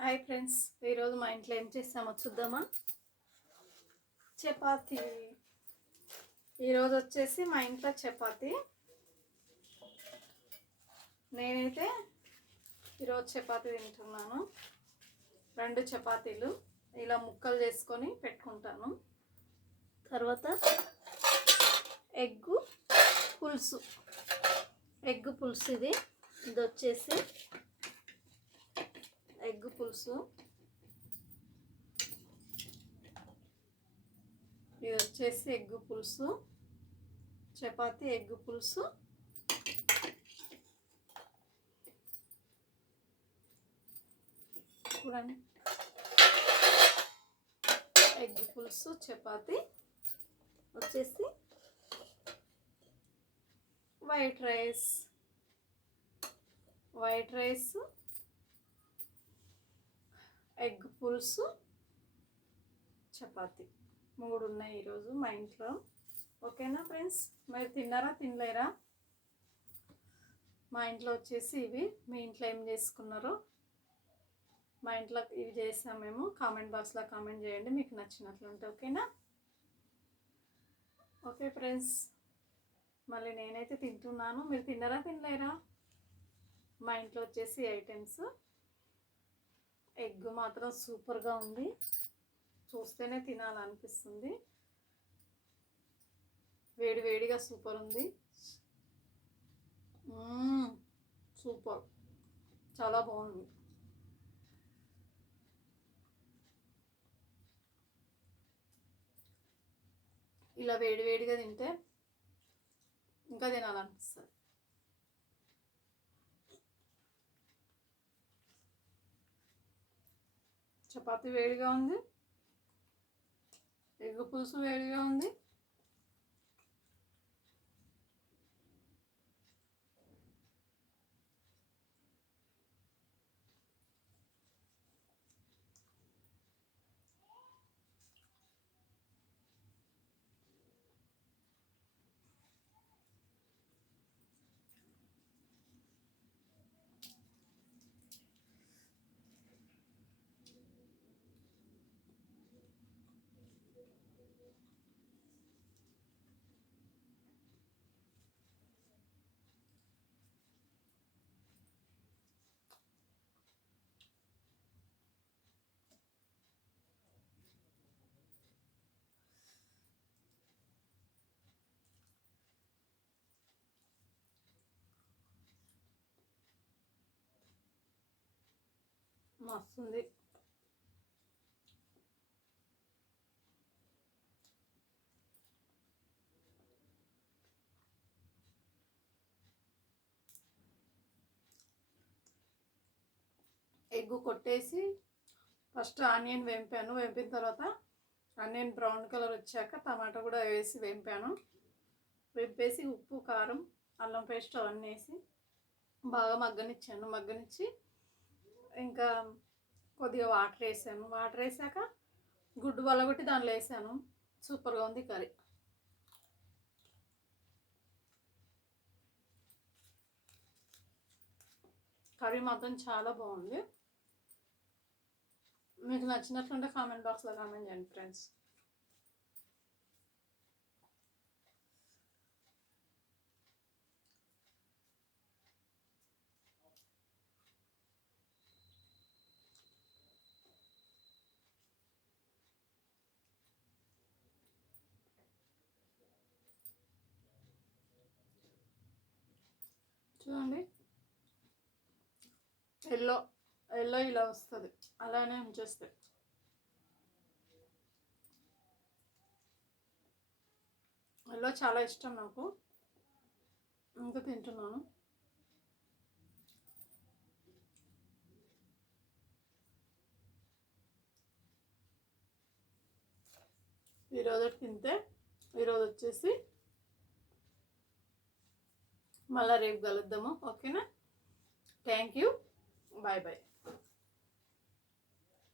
Hi friends, ఈరోజు మా ఇంట్లో ఏం చేస్తామో చూద్దామా. చపాతీ. ఈరోజు వచ్చేసి మా ఇంట్లో చపాతీ. నేనైతే ఈరోజు చపాతీ తింటున్నాను. 2 చపాతీలు ఇలా ముక్కలు చేసుకొని పెట్టుకుంటాను. తర్వాత ఎగ్గు పులుసు. ఇది వచ్చేసి ఎగ్ పులుసు. ఇది వచ్చేసి ఎగ్ పులుసు, చపాతీ, ఎగ్ పులుసు. చూడండి, ఎగ్ పులుసు, చపాతీ వచ్చేసి వైట్ రైస్, ఎగ్ పులుసు, చపాతీ 3 ఉన్నాయి ఈరోజు మా ఇంట్లో. ఓకేనా ఫ్రెండ్స్, మీరు తిన్నారా తినలేరా? మా ఇంట్లో వచ్చేసి ఇవి. మీ ఇంట్లో ఏం చేసుకున్నారో మా ఇంట్లో ఇవి చేసాం మేము. కామెంట్ బాక్స్లో కామెంట్ చేయండి మీకు నచ్చినట్లుంటే. ఓకేనా? ఓకే ఫ్రెండ్స్, మళ్ళీ నేనైతే తింటున్నాను. మీరు తిన్నారా తినలేరా? మా ఇంట్లో వచ్చేసి ఐటమ్స్. ఎగ్ మాత్రం సూపర్గా ఉంది, చూస్తేనే తినాలనిపిస్తుంది. వేడిగా సూపర్ ఉంది. సూపర్, చాలా బాగుంది. ఇలా వేడిగా తింటే ఇంకా తినాలనిపిస్తుంది. చపాతీ వేడిగా ఉంది, ఎగ్ పులుసు వేడిగా ఉంది. మస్తుంది. ఎగ్ కొట్టేసి ఫస్ట్ ఆనియన్ వేంపాను. వేంపిన తర్వాత ఆనియన్ బ్రౌన్ కలర్ వచ్చాక టమాటా కూడా వేసి వేంపేసి ఉప్పు, కారం, అల్లం పేస్ట్ అవన్నీ వేసి బాగా మగ్గనిచ్చి ఇంకా కొద్దిగా వాటర్ వేసాను. వాటర్ వేసాక గుడ్డు వలగొట్టి దాంట్లో వేసాను. సూపర్గా ఉంది కర్రీ. కర్రీ మాత్రం చాలా బాగుంది. మీకు నచ్చినట్లుంటే కామెంట్ బాక్స్లో కామెంట్ చేయండి ఫ్రెండ్స్. చూడండి, ఎల్లో ఇలా వస్తుంది. అలానే ఉంచేస్తే ఎల్లో చాలా ఇష్టం నాకు, ఇంకా తింటున్నాను. ఈరోజు తింటే ఈరోజు వచ్చేసి మళ్ళీ రేపు కలుద్దాము. ఓకేనా? Thank you. బాయ్.